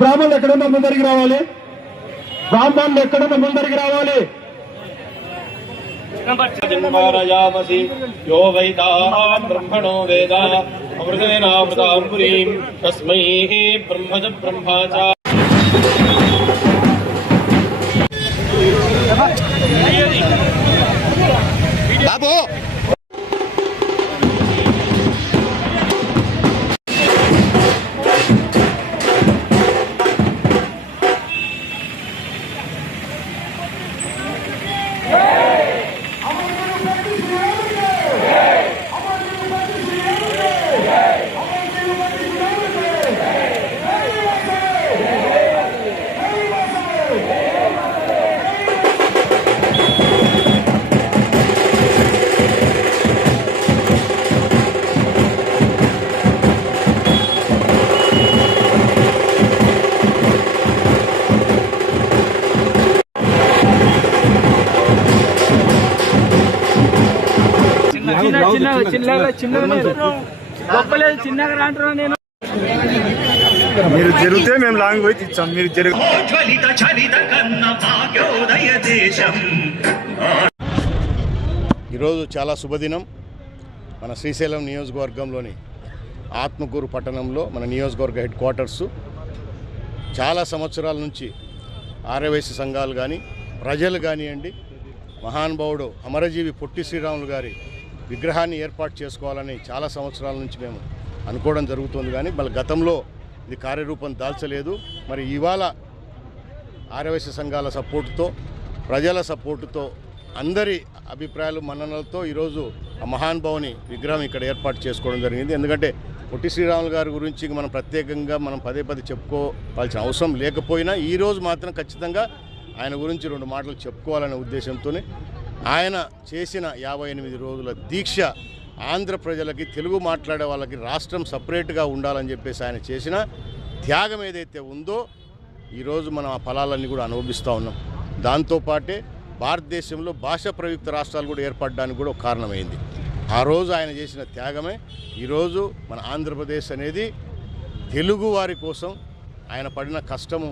బ్రాహ్మణులు ఎక్కడున్నా ముందరికి రావాలి. బ్రాహ్మణులు ఎక్కడున్నా ముందరికి రావాలి. यो वैतान् ब्रह्मणो वेद अमृतेनामृतां पुरीं तस्मै ब्रह्मज ब्रह्मा च बाबू చిన్నగా అంటున్నా నేను. మీరు జరిగితే మేము లాంగ్ పోయి ఇచ్చాం. మీరు ఈరోజు చాలా శుభదినం. మన శ్రీశైలం నియోజకవర్గంలోని ఆత్మకూరు పట్టణంలో మన నియోజకవర్గ హెడ్ క్వార్టర్సు చాలా సంవత్సరాల నుంచి ఆర్యవైశ్య సంఘాలు కానీ ప్రజలు కానివ్వండి, మహానుభావుడు అమరజీవి పొట్టి శ్రీరాములు గారి విగ్రహాన్ని ఏర్పాటు చేసుకోవాలని చాలా సంవత్సరాల నుంచి మేము అనుకోవడం జరుగుతుంది. కానీ మళ్ళీ గతంలో ఇది కార్యరూపం దాల్చలేదు. మరి ఇవాళ ఆర్యవైశ్య సంఘాల సపోర్టుతో, ప్రజల సపోర్టుతో, అందరి అభిప్రాయాలు మన్ననలతో ఈరోజు ఆ మహానుభావుని విగ్రహం ఇక్కడ ఏర్పాటు చేసుకోవడం జరిగింది. ఎందుకంటే పొట్టి శ్రీరాములు గారి గురించి మనం ప్రత్యేకంగా మనం పదే పదే చెప్పుకోవాల్సిన అవసరం లేకపోయినా ఈరోజు మాత్రం ఖచ్చితంగా ఆయన గురించి 2 మాటలు చెప్పుకోవాలనే ఉద్దేశంతోనే ఆయన చేసిన 58 రోజుల దీక్ష ఆంధ్ర ప్రజలకి, తెలుగు మాట్లాడే వాళ్ళకి రాష్ట్రం సపరేట్గా ఉండాలని చెప్పేసి ఆయన చేసిన త్యాగం ఏదైతే ఉందో ఈరోజు మనం ఆ ఫలాలన్నీ కూడా అనుభవిస్తూ ఉన్నాం. దాంతోపాటే భారతదేశంలో భాషా ప్రయుక్త రాష్ట్రాలు కూడా ఏర్పడడానికి కూడా ఒక కారణమైంది. ఆ రోజు ఆయన చేసిన త్యాగమే ఈరోజు మన ఆంధ్రప్రదేశ్ అనేది తెలుగు వారి కోసం ఆయన పడిన కష్టము,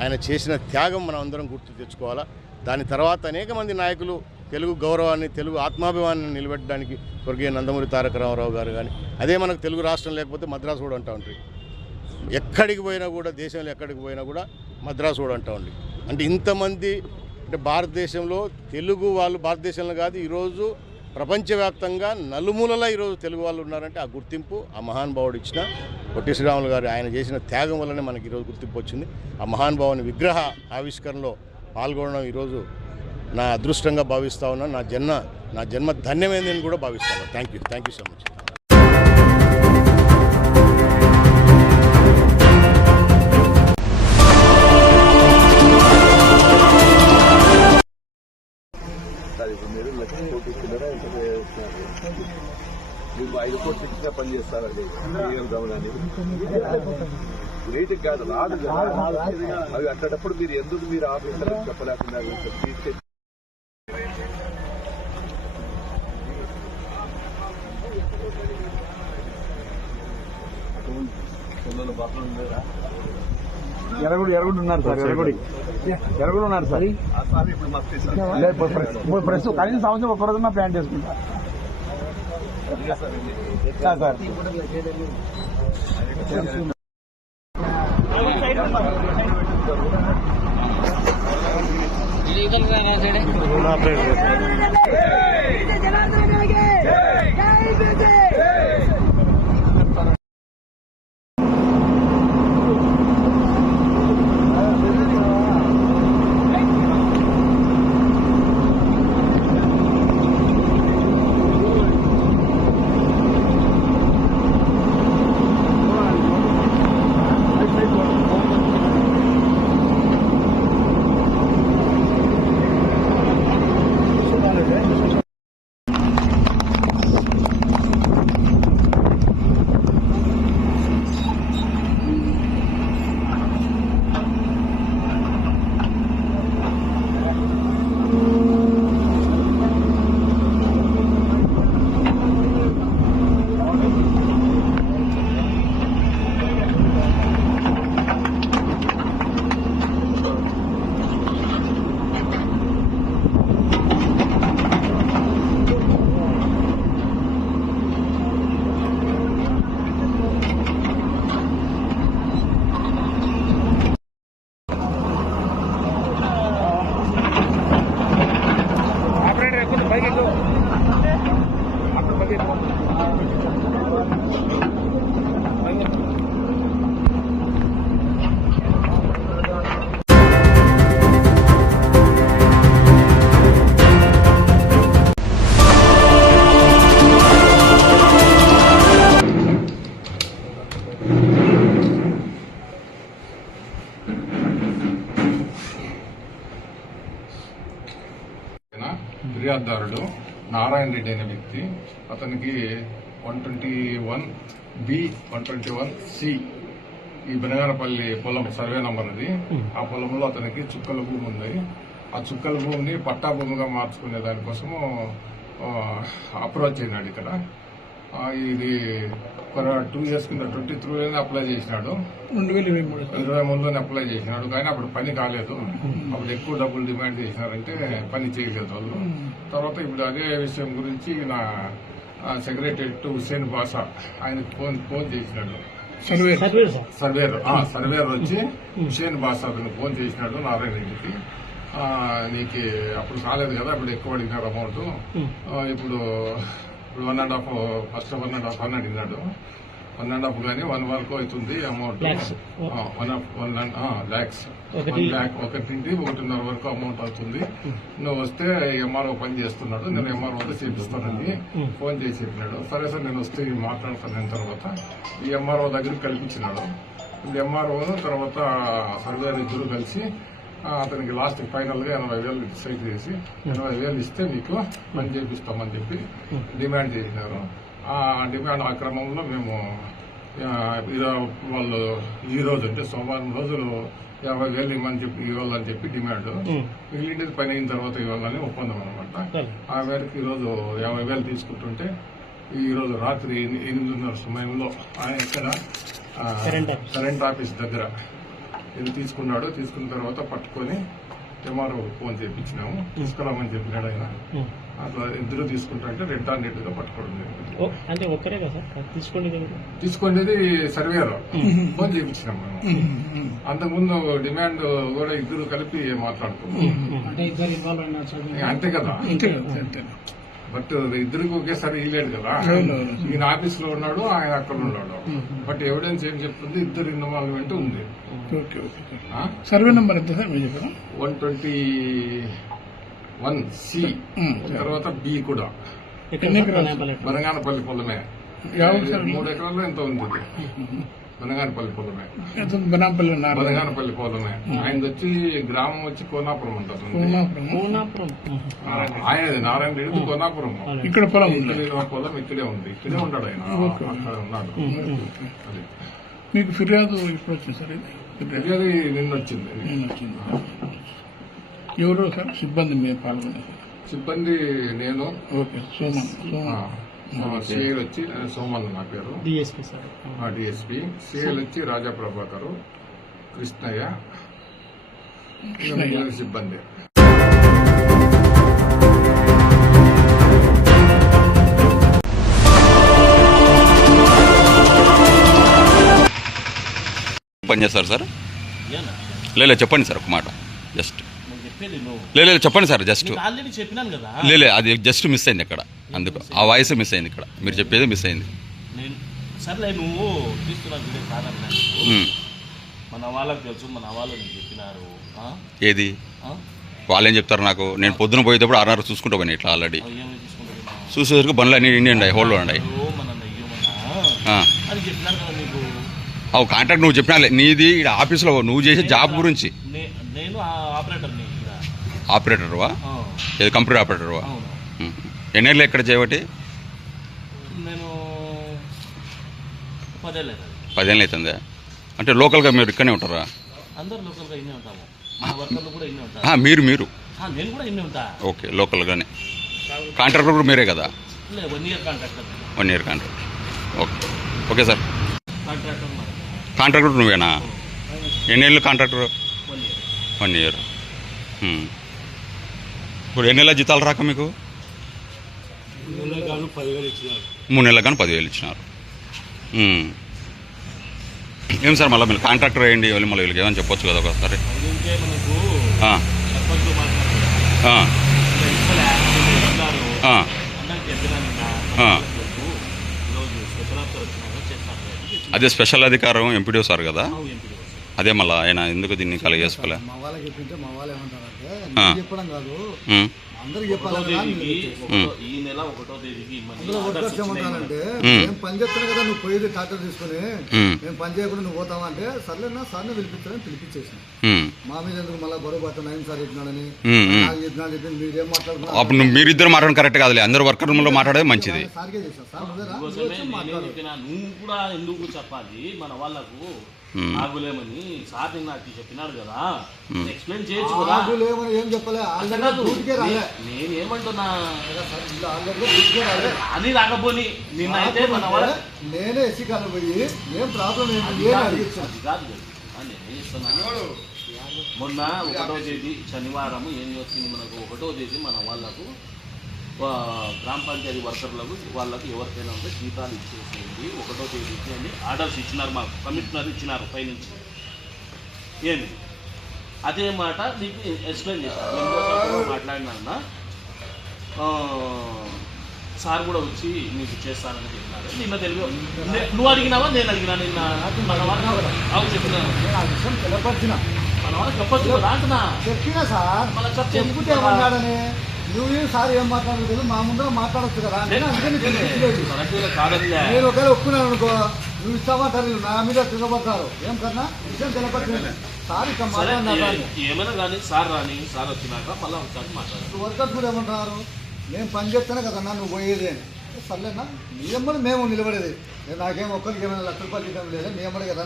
ఆయన చేసిన త్యాగం మనం అందరం గుర్తు తెచ్చుకోవాలా. దాని తర్వాత అనేక మంది నాయకులు తెలుగు గౌరవాన్ని, తెలుగు ఆత్మాభిమానాన్ని నిలబెట్టడానికి స్వర్గీయ నందమూరి తారక రామారావు గారు కానీ, అదే మనకు తెలుగు రాష్ట్రం లేకపోతే మద్రాసు కూడా అంటూ ఉంటాయి. ఎక్కడికి పోయినా కూడా, దేశంలో ఎక్కడికి పోయినా కూడా మద్రాసు కూడా అంటూ ఉండి. అంటే ఇంతమంది అంటే భారతదేశంలో తెలుగు వాళ్ళు, భారతదేశంలో కాదు ఈరోజు ప్రపంచవ్యాప్తంగా నలుమూలలా ఈరోజు తెలుగు వాళ్ళు ఉన్నారంటే ఆ గుర్తింపు ఆ మహానుభావుడు ఇచ్చిన పొట్టి శ్రీరాములు గారు ఆయన చేసిన త్యాగం వల్లనే మనకి ఈరోజు గుర్తింపు వచ్చింది. ఆ మహానుభావుని విగ్రహ ఆవిష్కరణలో పాల్గొనడం ఈరోజు నా అదృష్టంగా భావిస్తూ ఉన్నాను. నా జన్మ ధన్యమైందని కూడా భావిస్తాను. Thank you so much. మీరు 5 కోట్లు ఇచ్చినా పని చేస్తారండి. రేటుకి కాదు, రాదు కదా అవి. అట్టేటప్పుడు మీరు ఎందుకు మీరు ఆఫీసర్లకు చెప్పలేకుండా తీసుకెళ్ళి ఎరగుడు ఉన్నారు సార్. ఎరగుడు ఉన్నారు సార్. ఇప్పుడు మస్తు ప్రస్తుతం కనీసం సంవత్సరం ఒక రోజున ప్లాన్ చేసుకుంటా సార్. ఫిర్యాదుదారుడు నారాయణ రెడ్డి అనే వ్యక్తి, అతనికి 121B 121C ఈ బెనగానపల్లి పొలం సర్వే నంబర్ అది. ఆ పొలంలో అతనికి చుక్కల భూమి ఉంది. ఆ చుక్కల భూమిని పట్టా భూమిగా మార్చుకునే దానికోసము అప్రోచ్ అయినాడు ఇక్కడ. ఇది 2 years కింద 23 అప్లై చేసినాడు, 2023 అప్లై చేసినాడు. కానీ అప్పుడు పని కాలేదు. అప్పుడు ఎక్కువ డబ్బులు డిమాండ్ చేసినారంటే పని చేయలేదు వాళ్ళు. తర్వాత ఇప్పుడు అదే విషయం గురించి నా సెక్రటరేట్ హుసేన్ బాషా ఆయనకు ఫోన్ చేసినాడు. సర్వేర్ వచ్చి హుసేన్ బాషా అతను ఫోన్ చేసినాడు నారాయణ రెడ్డికి. నీకు అప్పుడు కాలేదు కదా, అప్పుడు ఎక్కువ అడిగినారు అమౌంట్, ఇప్పుడు 1.5 ఫస్ట్ 1.5 అని అడిగినాడు. 1.5 కానీ 1 వరకు అవుతుంది అమౌంట్. 1 lakhs 1.5 వరకు అమౌంట్ అవుతుంది. నువ్వు వస్తే ఎంఆర్ఓ పని చేస్తున్నాడు, నేను ఎంఆర్ఓతో చేపిస్తానని ఫోన్ చేసి చెప్పినాడు. సరే సార్ నేను వస్తే మాట్లాడుతాను. తర్వాత ఈ ఎంఆర్ఓ దగ్గరికి కల్పించినాడు. ఇప్పుడు ఎంఆర్ఓ తర్వాత సర్వేర్ ఇద్దరు కలిసి అతనికి లాస్ట్ ఫైనల్ గా 80,000 డిసైడ్ చేసి 80,000 ఇస్తే మీకు పని చేపిస్తామని చెప్పి డిమాండ్ చేసినారు. ఆ డిమాండ్ ఆ క్రమంలో మేము వాళ్ళు ఈ రోజు అంటే సోమవారం రోజులు 50,000 ఇవ్వమని చెప్పి ఇవ్వాలని చెప్పి డిమాండ్. మిగిలింది పని అయిన తర్వాత ఇవ్వాలని ఒప్పందం అనమాట. ఆ మేరకు ఈరోజు 50,000 తీసుకుంటుంటే ఈ రోజు రాత్రి 8:30 సమయంలో ఆయన ఇక్కడ కరెంట్ ఆఫీస్ దగ్గర ఇది తీసుకున్నాడు. తీసుకున్న తర్వాత పట్టుకొని ఎంఆర్ఓ ఫోన్ చేయించినాము, తీసుకురామని చెప్పినాడు ఆయన. అట్లా ఇద్దరు తీసుకుంటారంటే రెడ్ ఆన్ రెడ్ గా పట్టుకోవడం తీసుకునేది సర్వేర్ ఫోన్ చేయించినాము మేము. అంతకుముందు డిమాండ్ కూడా ఇద్దరు కలిపి మాట్లాడుకున్నాం. అంతే కదా, బట్ ఇద్దరికి ఒకేసారి ఇయ్యలేడు కదా. ఈయన ఆఫీస్ లో ఉన్నాడు, ఆయన అక్కడ ఉన్నాడు. బట్ ఎవిడెన్స్ ఏం చెప్తుంది, ఇద్దరు ఇన్వాల్వ్మెంట్ ఉంది. సర్వే నెంబర్ ఎంత సార్ మీరు చెప్పారు? 121C తర్వాత B కూడా బనగానపల్లి పొలమే. 3 ఎకరాల్లో ఎంత ఉంది బనగానపల్లి పొలమే. బనగానపల్లి పొలమే. ఆయనది వచ్చి గ్రామం వచ్చి కోనాపురం ఉంటుంది. ఆయనది నారాయణ రెడ్డి కోనాపురం. ఇక్కడ పొలం పొలం ఇక్కడే ఉంది, ఇక్కడే ఉన్నాడు ఆయన, అక్కడ ఉన్నాడు. అది మీకు ఫిర్యాదు ఇప్పుడు వచ్చింది సార్? ఫిర్యాదు నిన్న వచ్చింది. ఎవరు సార్ సిబ్బంది మీరు పాల్గొన్నారు? సిబ్బంది నేను, ఓకే, సోమన్ సిఐలు వచ్చి సోమన్ నా పేరు, డిఎస్పీ. సిఐలు వచ్చి రాజా ప్రభాకర్, కృష్ణయ్య, సిబ్బంది. పని చేస్తారు సార్? లేదు చెప్పండి సార్ ఒక మాట, జస్ట్ లేదు చెప్పండి సార్, జస్ట్ లేదు అది జస్ట్ మిస్ అయింది అక్కడ, అందుకు ఆ వాయిస్ మిస్ అయింది ఇక్కడ, మీరు చెప్పేది మిస్ అయింది. సర్లే నువ్వు తీసుకున్నావు మన వాళ్ళకి తెలుసు, మన వాళ్ళు చెప్పినారు. ఏది వాళ్ళు ఏం చెప్తారు నాకు? నేను పొద్దున పోయేటప్పుడు 6:30 చూసుకుంటా పోయినా ఇట్లా ఆల్రెడీ చూసేసరికి బండ్లు అన్ని ఇండి ఉన్నాయి, హోల్డ్లో ఉన్నాయి. అవు కాంట్రాక్ట్ నువ్వు చెప్పినా నీది ఇక్కడ ఆఫీస్లో నువ్వు చేసే జాబ్ గురించి. నేను ఆపరేటర్వా? ఏది కంప్యూటర్ ఆపరేటర్వా? ఎన్నేళ్ళు ఎక్కడ చేయబట్టి? నేను 10 ఏళ్ళు అవుతుందా? అంటే లోకల్గా మీరు ఇక్కడనే ఉంటారా? అందరూ లోకల్గా ఇన్నే ఉంటాము, మా వర్కర్లు కూడా ఇన్నే ఉంటారు. మీరు నేను కూడా ఇన్నే ఉంటా. ఓకే, లోకల్గానే. కాంట్రాక్టర్ కూడా మీరే కదా? 1 year contractor. 1 year contract. Okay okay sir. Contractor నువ్వేనా? ఎన్నేళ్ళు కాంట్రాక్టర్? 1 year. ఇప్పుడు ఎన్ని నెలల జీతాలు రాక మీకు? 3 నెలలకు కానీ 10,000 ఇచ్చినారు. ఏం సార్ మళ్ళీ మీరు కాంట్రాక్టర్ వేయండి, మళ్ళీ వీళ్ళకి ఏమని చెప్పొచ్చు కదా ఒకసారి. అదే స్పెషల్ అధికారం ఎంపీడీఓ సార్ కదా, అదే మళ్ళీ ఆయన ఎందుకు దీన్ని కలిగి చేసుకోలే? మా వాళ్ళకి చెప్పింటే మా వాళ్ళు ఏమంటారంటే చెప్పడం కాదు, ఉమ్, అందరికి చెప్పాలి. ఈ నెల 1వ తేదీకి అందులో వర్కర్స్ ఏమంటారంటే, మేము పని చేస్తాను కదా, నువ్వు పోయేది ట్రాక్టర్ తీసుకుని మేము పని చేయకుండా నువ్వు పోతావా అంటే, సర్లేనా సార్ని పిలిపించాలని పిలిపించేసాను. మా మీద ఎందుకు మళ్ళీ బరువు పడుతున్నా సార్ చెప్పినాడని నాకు చెప్పినా చెప్పింది, మీరేం మాట్లాడుతున్నారు? అప్పుడు మీరిద్దరు మాట్లాడడం కరెక్ట్ కాదులే, అందరూ వర్కర్లో మాట్లాడేది మంచిది. సార్కే చేశాను. సార్ నువ్వు కూడా ఎందుకు చెప్పాలి మన వాళ్ళకు ఆగులేమని సార్ నాకు చెప్పినాడు కదా, ఎక్స్ప్లెయిన్ చేయొచ్చు కదా. ఆగులేమని ఏం చెప్పలే, నేనేమంటున్నా అది రాకపోని నిన్నైతే మన వాళ్ళ నేనే ఎస్సీ కాలం పోయి ఏం ప్రాబ్లం ఏమి అది కాదు నేను ఇస్తున్నా. మొన్న 1వ తేదీ శనివారం ఏం చేస్తుంది మనకు, 1వ తేదీ మన వాళ్ళకు గ్రామ పంచాయతీ వర్కర్లకు వాళ్ళకి ఎవరికైనా ఉంటే జీతాలు ఇచ్చేసేయండి 1వ తేదీకి అని ఆర్డర్స్ ఇచ్చినారు, మాకు కమిషనర్ ఇచ్చినారు పైనుంచి. ఏమి అదే మాట నీకు ఎక్స్ప్లెయిన్ చేశాను, మాట్లాడినా సార్ కూడా వచ్చి నీకు చేస్తానని చెప్పినారు. నిన్న తెలుగు నువ్వు అడిగినావా నేను అడిగినా? నిన్న మన వాళ్ళు చెప్పినాను, తెలపరిచిన మన వాళ్ళకి చెప్పచ్చు కదా అంటున్నా. చెప్పినా సార్ చెప్పుకుంటే ఏమన్నాడని, నువ్వు సార్ ఏం మాట్లాడలేదు మా ముందర మాట్లాడచ్చు కదా. నేను ఒకవేళ ఒప్పుకున్నాను అనుకో, నువ్వు ఇస్తామంటారు, నా మీద తిరగబడతారు. ఏం కన్నా విషయం తెలపట్లేదు సార్ ఇక్కడ మాట్లాడినా ఏమైనా కానీ సార్ రాని సార్ వచ్చినాక మళ్ళీ ఒకసారి మాట్లాడారు. వర్కర్స్ కూడా ఏమంటున్నారు, మేము పని చేస్తానే కదన్నా నువ్వు పోయేది అని. సర్లేనా మీ అమ్మని మేము నిలబడేది, నాకేం ఒక్కరికి ఏమైనా లక్ష రూపాయలు ఇవ్వడం లేదా, మీ అమ్మడే కదా.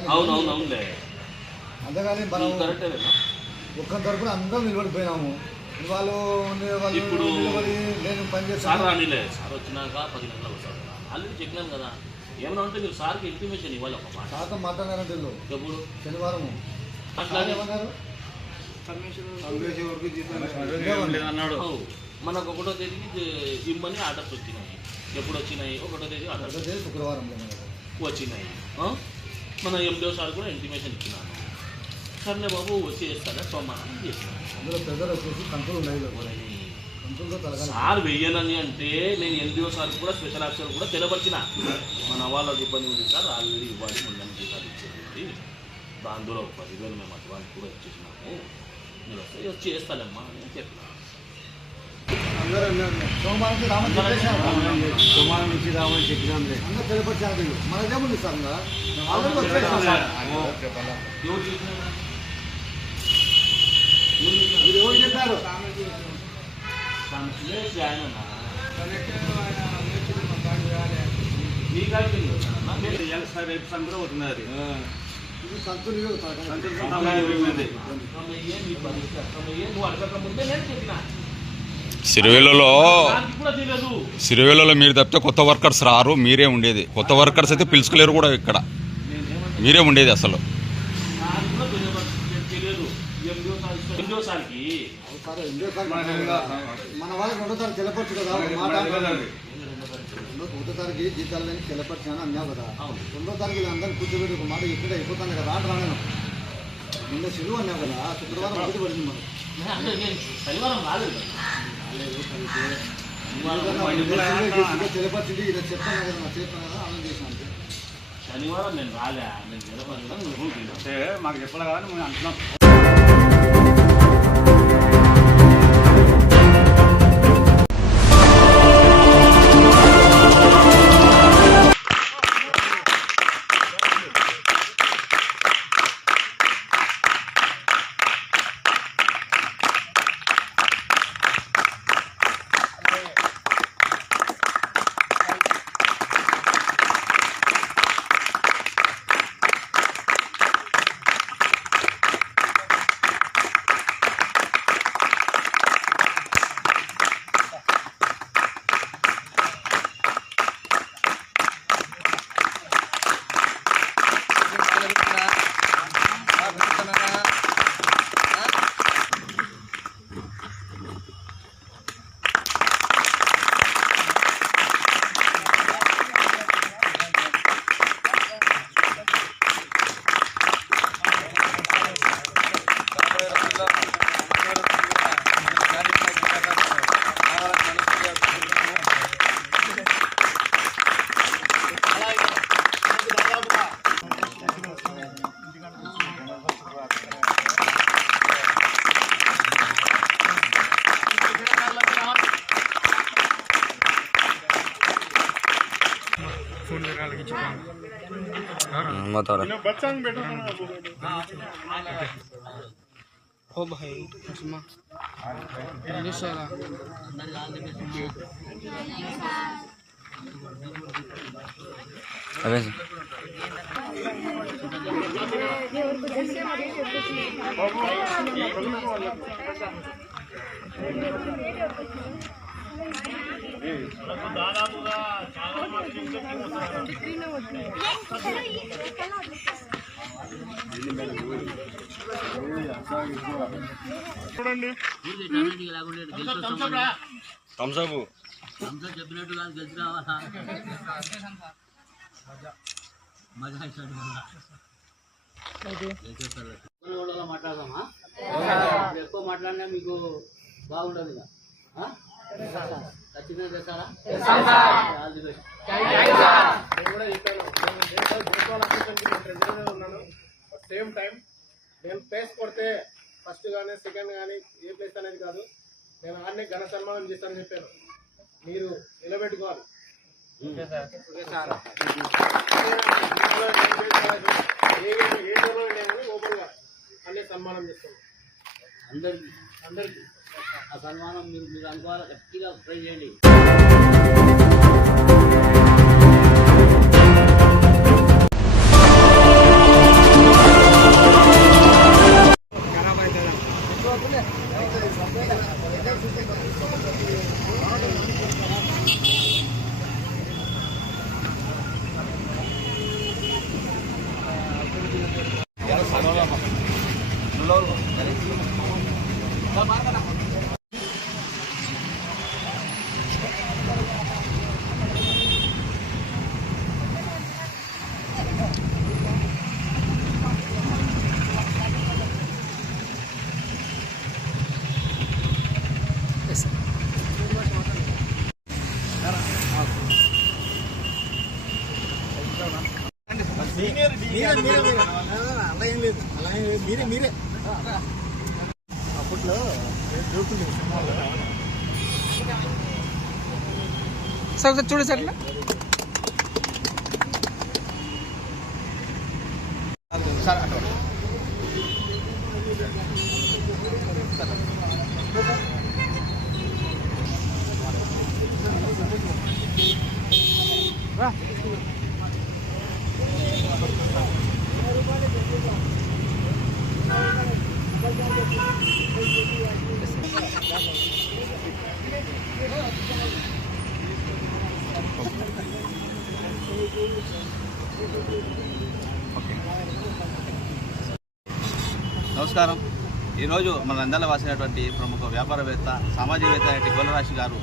అంతేగాని మనం ఒక్కరి తరపున అందరం నిలబడిపోయినాము. వాళ్ళు ఇప్పుడు నిలబడి నేను పని చేస్తాను. సార్ రానిలే, సార్ వచ్చినాక 10 గంటలకు వస్తారు. ఆల్రెడీ చెప్పినాను కదా, ఏమన్నా ఉంటే మీరు సార్కి ఇంటిమేషన్ ఇవ్వాలి. ఒక మాట సార్తో మాట్లాడారంటే ఎప్పుడు శనివారం ఏమన్నారు, మనకు 1వ తేదీకి ఇమ్మని ఆర్డర్స్ వచ్చినాయి. ఎప్పుడు వచ్చినాయి? 1వ తేదీ ఆర్డర్స్ శుక్రవారం వచ్చినాయి. మన ఎండిఓ సార్ కూడా ఇంటిమేషన్ ఇచ్చినాను. సర్లే బాబు వచ్చి చేస్తారా సోమవారం చేసినాను. అందులో ప్రెజర్ వచ్చేసి కంట్రోల్ ఉండదు. సార్ వెయ్యనని అంటే నేను ఎండిఓ సార్ కూడా స్పెషల్ ఆఫీసర్ కూడా తెలపరిచిన, మన వాళ్ళకి ఇబ్బంది ఉంది సార్, ఆల్రెడీ ఇవ్వాలి ముందని జీతాలు ఇచ్చేది, అందులో 10,000 మేము అటువంటి కూడా ఇచ్చేసినాము, మీరు వస్తే వచ్చి చేస్తానమ్మా అని చెప్పిన. సోమవారం నుంచి రామని చెప్పినాం, అందరూ తెలపరిచారు. మనదేముంది సార్ మీరు ఎవరు చెప్పారు? సిరివేలలో మీరు తప్పితే కొత్త వర్కర్స్ రారు, మీరే ఉండేది. కొత్త వర్కర్స్ అయితే పిలుచుకోలేరు కూడా, ఇక్కడ మీరే ఉండేది అసలు. మన వాళ్ళకి 2వ తారీఖు తెలపచ్చు కదా, 1వ తారీఖు జీతాలని తెలపచ్చాను అన్నావు కదా. 2వ తారీఖు అందరినీ కూర్చోబెట్టి ఒక మాట ఇక్కడ అయిపోతాను కదా అంటున్నా. నేను నిన్న సెలవు అన్నావు కదా, శుక్రవారం రోజు పడింది మనం. తెలపచ్చింది ఇలా చెప్పాను కదా, నా చెప్పాను కదా, ఆనందం చేసినాను. శనివారం నేను రాలే, నేను మాకు చెప్పలే కదా మేము అంటున్నాం. ओ भाई चश्मा చూడండి థమ్సప్ చెప్పినట్టు కాదు గెలిచి రావాలా మాట్లాడదామా ఎక్కువ మాట్లాడినా మీకు బాగుండదు ఖచ్చితంగా చేస్తారా all the best. Same time నేను ప్లేస్ కొడితే ఫస్ట్ కానీ సెకండ్ కానీ ఏ ప్లేస్ అనేది కాదు, నేను ఆడనే ఘన సన్మానం చేస్తానని చెప్పాను. మీరు నిలబెట్టుకోవాలి. ఓపెన్గా అన్నీ సన్మానం చేస్తాను అందరికీ. ఆ సన్మానం మీరు అనుకోవాలి, గట్టిగా ట్రై చేయండి. మీరే అప్పట్లో సార్ చూడండి సార్ నమస్కారం. ఈరోజు మన నంద్యాల వాసినటువంటి ప్రముఖ వ్యాపారవేత్త సామాజికవేత్త గోలరాశి గారు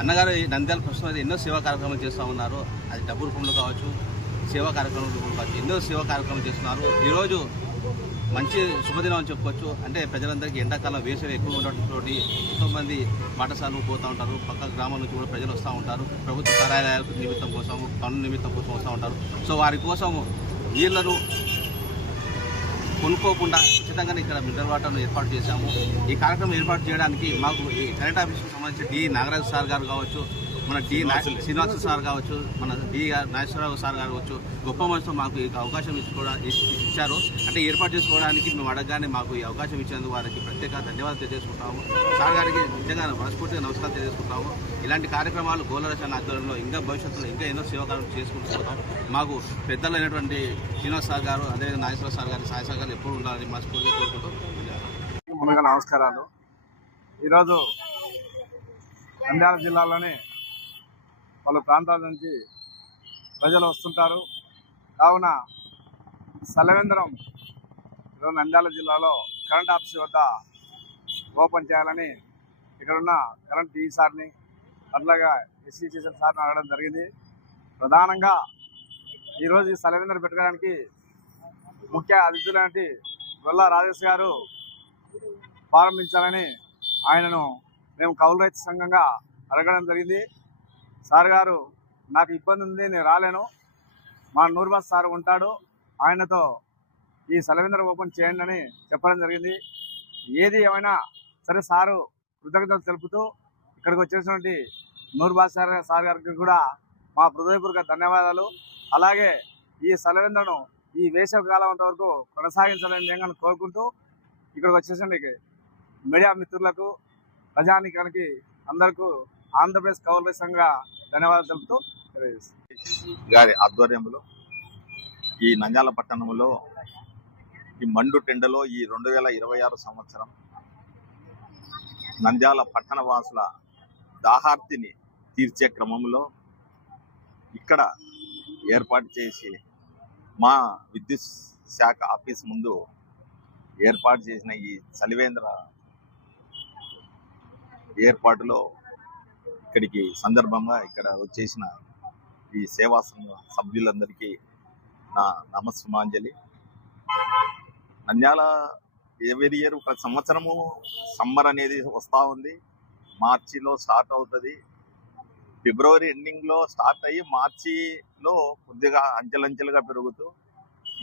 అన్నగారు నంద్యాల ప్రస్తుతం ఎన్నో సేవా కార్యక్రమాలు చేస్తూ ఉన్నారు. అది డబ్బు రూపంలో కావచ్చు, సేవా కార్యక్రమాలు కావచ్చు, ఎన్నో సేవా కార్యక్రమాలు చేస్తున్నారు. ఈరోజు మంచి శుభదినం అని చెప్పుకోవచ్చు. అంటే ప్రజలందరికీ ఎండాకాలం వేసవి ఎక్కువ ఉండటంతో ఎంతోమంది పాఠశాలకు పోతూ ఉంటారు. పక్క గ్రామాల నుంచి కూడా ప్రజలు వస్తూ ఉంటారు. ప్రభుత్వ కార్యాలయాల నిమిత్తం కోసం, పనుల నిమిత్తం కోసం వస్తూ ఉంటారు. సో వారి కోసం నీళ్లను కొనుక్కోకుండా ఉచితంగానే ఇక్కడ మినరల్ వాటర్ను ఏర్పాటు చేశాము. ఈ కార్యక్రమం ఏర్పాటు చేయడానికి మాకు ఈ కరెంట్ ఆఫీస్కి సంబంధించి డి నాగరాజు సార్ గారు కావచ్చు, మన డి శ్రీనివాస సార్ కావచ్చు, మన డి నాగేశ్వరరావు సార్ గారు కావచ్చు, గొప్ప మనసుతో మాకు ఈ అవకాశం ఇచ్చారు. అంటే ఏర్పాటు చేసుకోవడానికి మేము అడగగానే మాకు ఈ అవకాశం ఇచ్చేందుకు వారికి ప్రత్యేక ధన్యవాదాలు తెలియజేసుకుంటాము. సార్ గారికి నిజంగా మనస్ఫూర్తిగా నమస్కారం తెలియజేసుకుంటాము. ఇలాంటి కార్యక్రమాలు గోలరాశి ఆధ్వర్యంలో ఇంకా భవిష్యత్తులో ఇంకా ఎన్నో సేవా కార్యక్రమాలు చేసుకుంటూ పోతాం. మాకు పెద్దలు అయినటువంటి శ్రీనివాస్ సార్ గారు, అదేవిధంగా నాగేశ్వర సార్ గారు, సాయి సార్ గారు ఎప్పుడు ఉండాలని మనస్ఫూర్తిగా కోరుకుంటూ ముందుగా నమస్కారాలు. ఈరోజు నంద్యాల జిల్లాలోని పలు ప్రాంతాల నుంచి ప్రజలు వస్తుంటారు. కావున సలవేంద్రం ఈరోజు నంద్యాల జిల్లాలో కరెంట్ ఆఫీస్ వద్ద ఓపెన్ చేయాలని ఇక్కడున్న కరెంట్ టీ సార్ని అట్లాగా ఎస్సీ సార్ని అడగడం జరిగింది. ప్రధానంగా ఈరోజు ఈ సలవేంద్రం పెట్టడానికి ముఖ్య అతిథులంటి గొల్లా రాజేష్ గారు ప్రారంభించాలని ఆయనను మేము కౌలు రైతు సంఘంగా అడగడం జరిగింది. సార్ గారు నాకు ఇబ్బంది ఉంది, నేను రాలేను, మా నూర్బాస్ సార్ ఉంటాడు, ఆయనతో ఈ సలవేంద్రం ఓపెన్ చేయండి అని చెప్పడం జరిగింది. ఏది ఏమైనా సరే సారు కృతజ్ఞతలు తెలుపుతూ ఇక్కడికి వచ్చేసినటువంటి నూర్బాస్ సార్ గారికి కూడా మా హృదయపూర్వక ధన్యవాదాలు. అలాగే ఈ సలవేంద్రను ఈ వేసవి కాలం అంతవరకు కొనసాగించాలని నేను కోరుకుంటూ ఇక్కడికి వచ్చేసరికి మీడియా మిత్రులకు ప్రజానికానికి అందరికీ ఆంధ్రప్రదేశ్ కౌలు రైతు సంఘ ధన్యవాదాలు తెలుపుతూ గారి ఆధ్వర్యంలో ఈ నంద్యాల పట్టణంలో ఈ మండు టెండలో ఈ 2026 సంవత్సరం నంద్యాల పట్టణ వాసుల దాహార్తిని తీర్చే క్రమంలో ఇక్కడ ఏర్పాటు చేసి మా విద్యుత్ శాఖ ఆఫీస్ ముందు ఏర్పాటు చేసిన ఈ చలివేంద్ర ఏర్పాటులో ఇక్కడికి సందర్భంగా ఇక్కడ వచ్చేసిన ఈ సేవా సంఘ సభ్యులందరికీ నా నమస్సుమాంజలి. నంద్యాల ఎవరి ఇయర్ ప్రతి సంవత్సరము సమ్మర్ అనేది వస్తూ ఉంది. మార్చిలో స్టార్ట్ అవుతుంది. ఫిబ్రవరి ఎండింగ్లో స్టార్ట్ అయ్యి మార్చిలో కొద్దిగా అంచెలంచెలుగా పెరుగుతూ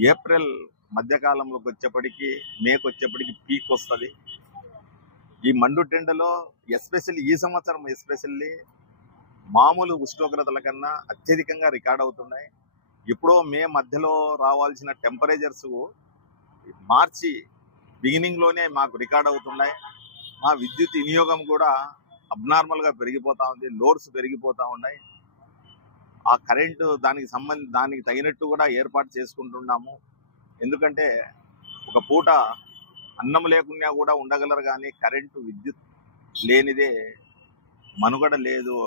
ఏప్రిల్ మధ్యకాలంలోకి వచ్చేప్పటికి మేకు వచ్చేప్పటికి పీక్ వస్తుంది. ఈ మండు టెండలో ఎస్పెషల్లీ ఈ సంవత్సరం ఎస్పెషల్లీ మామూలు ఉష్ణోగ్రతల కన్నా అత్యధికంగా రికార్డ్ అవుతున్నాయి. ఎప్పుడో మే మధ్యలో రావాల్సిన టెంపరేచర్స్ మార్చి బిగినింగ్లోనే మాకు రికార్డ్ అవుతున్నాయి. మా విద్యుత్ వినియోగం కూడా అబ్నార్మల్గా పెరిగిపోతూ ఉంది. లోడ్స్ పెరిగిపోతూ ఉన్నాయి. ఆ కరెంటు దానికి తగినట్టు కూడా ఏర్పాటు చేసుకుంటున్నాము. ఎందుకంటే ఒక పూట అన్నం లేకున్నా కూడా ఉండగలరు, కానీ కరెంటు విద్యుత్ లేనిదే మనుగడ లేదు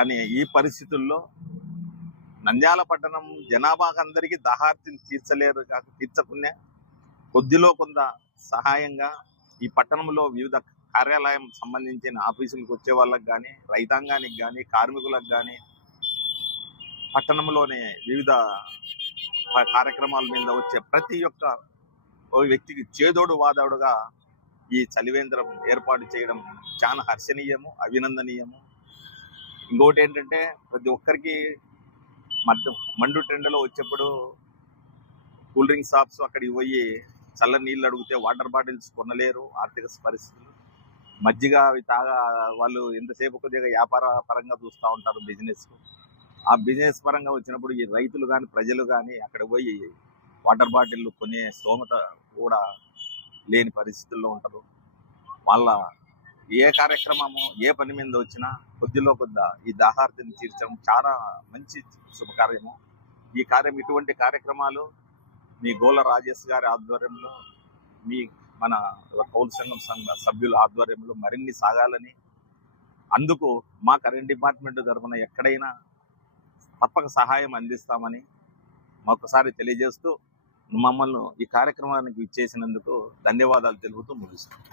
అనే ఈ పరిస్థితుల్లో నంద్యాల పట్టణం జనాభాకు అందరికీ దాహార్తిని తీర్చకునే కొద్దిలో కొంత సహాయంగా ఈ పట్టణంలో వివిధ కార్యాలయం సంబంధించిన ఆఫీసులకు వచ్చే వాళ్ళకి కానీ, రైతాంగానికి కానీ, కార్మికులకు కానీ, పట్టణంలోనే వివిధ కార్యక్రమాల మీద వచ్చే ప్రతి ఒక్క వ్యక్తికి చేదోడు వాదోడుగా ఈ చలివేంద్రం ఏర్పాటు చేయడం చాలా హర్షణీయము, అభినందనీయము. ఇంకొకటి ఏంటంటే ప్రతి ఒక్కరికి మండు టెండలో వచ్చేప్పుడు కూల్ డ్రింక్ షాప్స్ అక్కడికి పోయి చల్ల నీళ్ళు అడిగితే వాటర్ బాటిల్స్ కొనలేరు. ఆర్థిక పరిస్థితులు మజ్జిగ అవి వాళ్ళు ఎంతసేపు కొద్దిగా వ్యాపార పరంగా చూస్తూ ఉంటారు బిజినెస్. ఆ బిజినెస్ పరంగా వచ్చినప్పుడు ఈ రైతులు కానీ ప్రజలు కానీ అక్కడ పోయి వాటర్ బాటిళ్ళు కొనే స్తోమత కూడా లేని పరిస్థితుల్లో ఉంటారు. వాళ్ళ ఏ కార్యక్రమము ఏ పని మీద వచ్చినా కొద్దిలో కొద్ది ఈ దాహార్తిని తీర్చడం చాలా మంచి శుభకార్యము. ఈ ఇటువంటి కార్యక్రమాలు మీ గోల రాజేష్ గారి ఆధ్వర్యంలో, మన కౌలు సంఘం సభ్యుల ఆధ్వర్యంలో మరిన్ని సాగాలని, అందుకు మా కరెంట్ డిపార్ట్మెంట్ తరఫున ఎక్కడైనా తప్పక సహాయం అందిస్తామని మరొకసారి తెలియజేస్తూ మమ్మల్ని ఈ కార్యక్రమానికి ఇచ్చేసినందుకు ధన్యవాదాలు తెలుపుతూ ముగిస్తున్నాం.